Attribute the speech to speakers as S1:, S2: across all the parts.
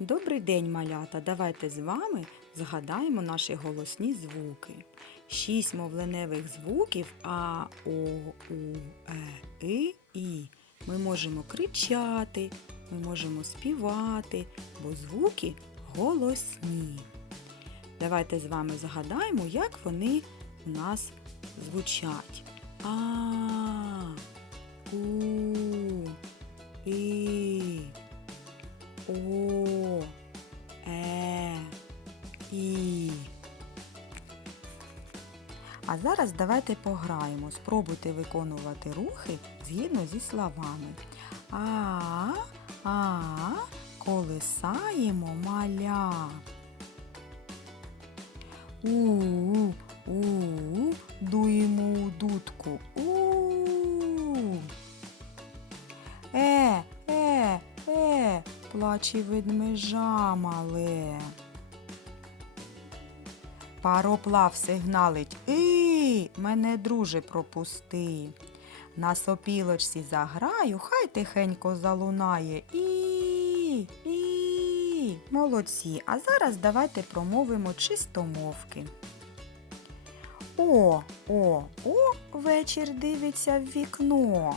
S1: Добрий день, малята! Давайте з вами згадаємо наші голосні звуки. Шість мовленевих звуків А, О, У, Е, И, І. Ми можемо кричати, ми можемо співати, бо звуки голосні. Давайте з вами згадаємо, як вони у нас звучать. А, У, І, О. А зараз давайте пограємо. Спробуйте виконувати рухи згідно зі словами. А, а, колисаємо маля. У, у, у, дуємо у дудку. У. Е, е, е, плаче ведмежа мале. Пароплав сигналить. І мене, друже, пропусти. На сопілочці заграю, хай тихенько залунає. І, і, молодці. А зараз давайте промовимо чистомовки. О, о, о, вечір дивиться в вікно.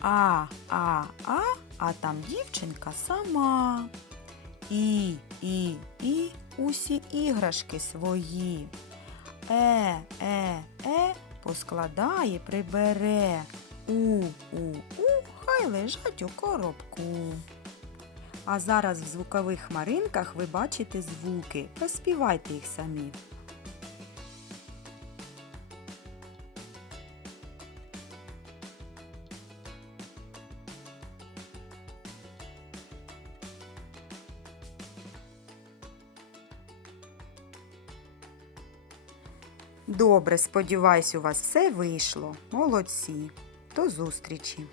S1: А, а, а, а там дівчинка сама. І, і, і усі іграшки свої е, е, е поскладає, прибере. У, у, у хай лежать у коробку. А зараз в звукових хмаринках ви бачите звуки. Розпівайте їх самі. Добре, сподіваюсь, у вас все вийшло. Молодці. До зустрічі!